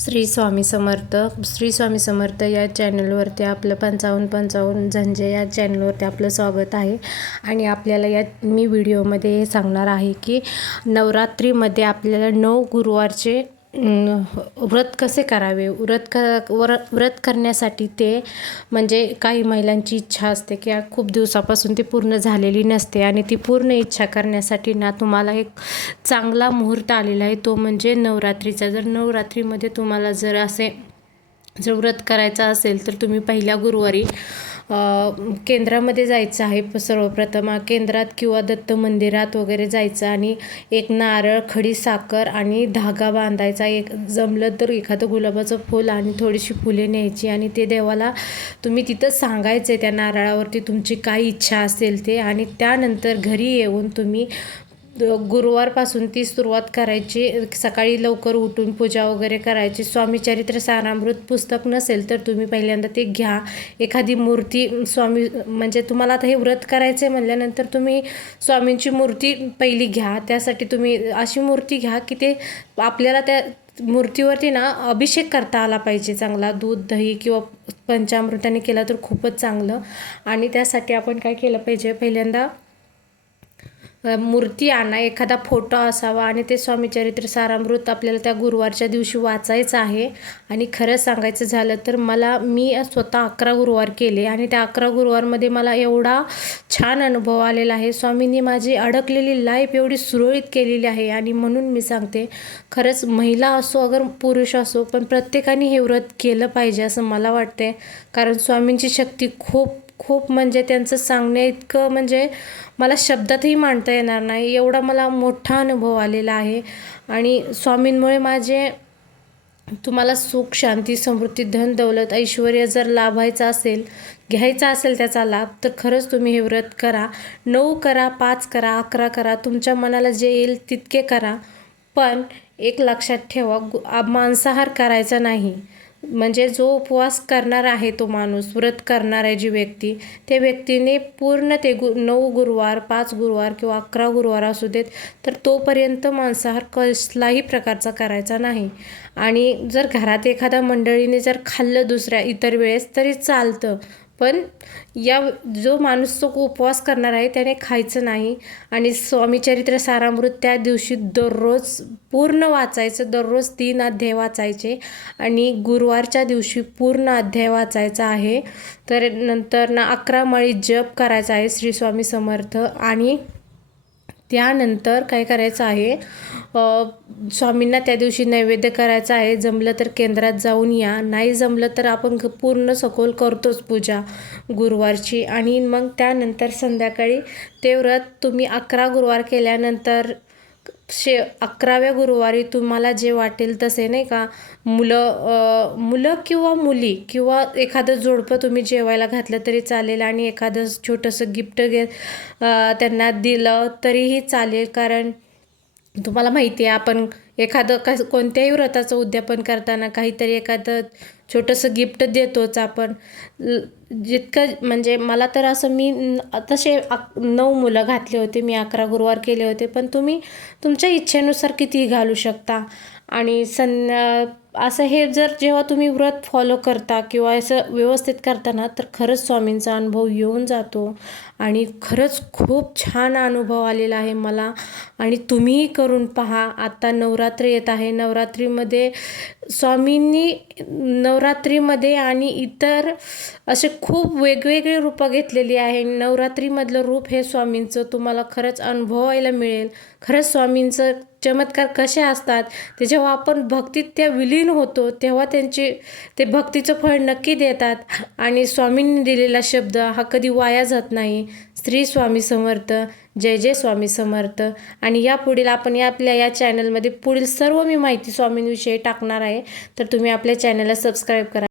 श्री स्वामी समर्थ. श्री स्वामी समर्थ या चॅनलवरती आपलं 55 झंझे या चॅनलवरती आपलं स्वागत आहे. आणि आपल्याला या मी व्हिडिओमध्ये हे सांगणार आहे की नवरात्रीमध्ये आपल्याला 9 गुरुवारचे व्रत कसे करावे. व्रत करण्यासाठी ते म्हणजे काही महिलांची इच्छा असते की खूप दिवसापासून ती पूर्ण झालेली नसते आणि ती पूर्ण इच्छा करण्यासाठी ना तुम्हाला एक चांगला मुहूर्त आलेला आहे, तो म्हणजे नवरात्रीचा. जर नवरात्रीमध्ये तुम्हाला जर व्रत करायचं असेल तर तुम्ही पहिल्या गुरुवारी केंद्रामध्ये जायचं आहे. सर्वप्रथम केंद्रात किंवा दत्त मंदिरात वगैरे जायचं आणि एक नारळ, खडी साखर आणि धागा बांधायचा. एक जमलं तर एखादं गुलाबाचं फूल आणि थोडीशी फुले न्यायची आणि ते देवाला तुम्ही तिथं सांगायचे त्या नारळावरती तुमची काय इच्छा असेल ते. आणि त्यानंतर घरी येऊन तुम्ही गुरुवारपासून ती सुरुवात करायची. सकाळी लवकर उठून पूजा वगैरे करायची. स्वामीचरित्र सारामृत पुस्तक नसेल तर तुम्ही पहिल्यांदा ते घ्या. एखादी मूर्ती स्वामी म्हणजे तुम्हाला आता हे व्रत करायचे म्हणल्यानंतर तुम्ही स्वामींची मूर्ती पहिली घ्या. त्यासाठी तुम्ही अशी मूर्ती घ्या की ते आपल्याला त्या मूर्तीवरती ना अभिषेक करता आला पाहिजे चांगला. दूध, दही किंवा पंचामृताने केला तर खूपच चांगलं. आणि त्यासाठी आपण काय केलं पाहिजे, पहिल्यांदा मूर्ती आणा, एखादा फोटो असावा आणि ते स्वामीचरित्र सारामृत आपल्याला त्या गुरुवारच्या दिवशी वाचायचं आहे. आणि खरं सांगायचं झालं तर मी स्वतः 11 गुरुवार केले आणि त्या 11 गुरुवारमध्ये मला एवढा छान अनुभव आलेला आहे. स्वामींनी माझी अडकलेली लाईफ एवढी सुरळीत केलेली आहे. आणि म्हणून मी सांगते, खरंच महिला असो अगर पुरुष असो, पण प्रत्येकाने हे व्रत केलं पाहिजे असं मला वाटते. कारण स्वामींची शक्ती खूप म्हणजे त्यांचं सांगण्या इतकं म्हणजे मला शब्दातही मांडता येणार नाही, एवढा मला मोठा अनुभव आलेला आहे. आणि स्वामींमुळे तुम्हाला सुख, शांती, समृद्धी, धन, दौलत, ऐश्वर्य जर लाभायचं असेल, घ्यायचा असेल त्याचा लाभ, तर खरंच तुम्ही हे व्रत करा. 9 करा, 5 करा, 11 करा, तुमच्या मनाला जे येईल तितके करा. पण एक लक्षात ठेवा, मांसाहार करायचा नाही. म्हणजे जो उपवास करणार आहे तो माणूस, व्रत करणार आहे जी व्यक्ती, त्या व्यक्तीने पूर्ण ते 9 गुरुवार, 5 गुरुवार किंवा 11 गुरुवार असू देत, तर तोपर्यंत मांसाहार कसलाही प्रकारचा करायचा नाही. आणि जर घरात एखाद्या मंडळीने जर खाल्लं दुसऱ्या इतर वेळेस तरी चालतं, पण जो माणूस तो उपवास करणार आहे त्याने खायचं नाही. आणि स्वामीचरित्र सारामृत त्या दिवशी दररोज पूर्ण वाचायचं. दररोज 3 अध्याय वाचायचे आणि गुरुवारच्या दिवशी पूर्ण अध्याय वाचायचा आहे. तर नंतर 11 माळी जप करायचा आहे श्री स्वामी समर्थ. आणि त्यानंतर काय करायचं आहे, स्वामींना त्या दिवशी नैवेद्य करायचा आहे. जमलं तर केंद्रात जाऊन या, नाही जमलं तर आपण पूर्ण सखोल करतोच पूजा गुरुवारची. आणि मग त्यानंतर संध्याकाळी ते व्रत तुम्ही 11 गुरुवार केल्यानंतर 11व्या गुरुवारी तुम्हाला जे वाटेल तसे, नाही का, मुलं किंवा मुली किंवा एखादं जोडपं तुम्ही जेवायला घातलं तरी चालेल आणि एखादं छोटंसं गिफ्ट त्यांना दिलं तरीही चालेल. कारण तुम्हाला माहिती आहे, आपण एखादं कोणत्याही व्रताचं उद्यापन करताना काहीतरी एखादं छोटंसं गिफ्ट देतोच आपण. जितकं म्हणजे मला तर असं मी तसे 9 मुलं घातले होते, मी 11 गुरुवार केले होते, पण तुम्ही तुमच्या इच्छेनुसार कितीही घालू शकता. आणि असं हे जेव्हा तुम्ही व्रत फॉलो करता किंवा असं व्यवस्थित करता ना, तर खरंच स्वामींचा अनुभव येऊन जातो. आणि खरंच खूप छान अनुभव आलेला आहे मला. आणि तुम्हीही करून पहा. आता नवरात्री येत आहे. नवरात्रीमध्ये स्वामींनी नवरात्रीमध्ये आणि इतर असे खूप वेगवेगळे रूपं घेतलेली आहे. नवरात्रीमधलं रूप हे स्वामींचं तुम्हाला खरंच अनुभवायला मिळेल. खरंच स्वामींचं चमत्कार कसे असतात ते जेव्हा आपण भक्तीत त्या विलीन होतो तेव्हा ते भक्तीचं फळ नक्की देतात. आणि स्वामींनी दिलेला शब्द हा कधी वाया जात नाही. श्री स्वामी समर्थ. जय जय स्वामी समर्थ. आणि यापुढील आपण आपल्या या चॅनलमध्ये पुढील सर्व मी माहिती स्वामींविषयी टाकणार आहे, तर तुम्ही आपल्या चॅनलला सबस्क्राईब करा.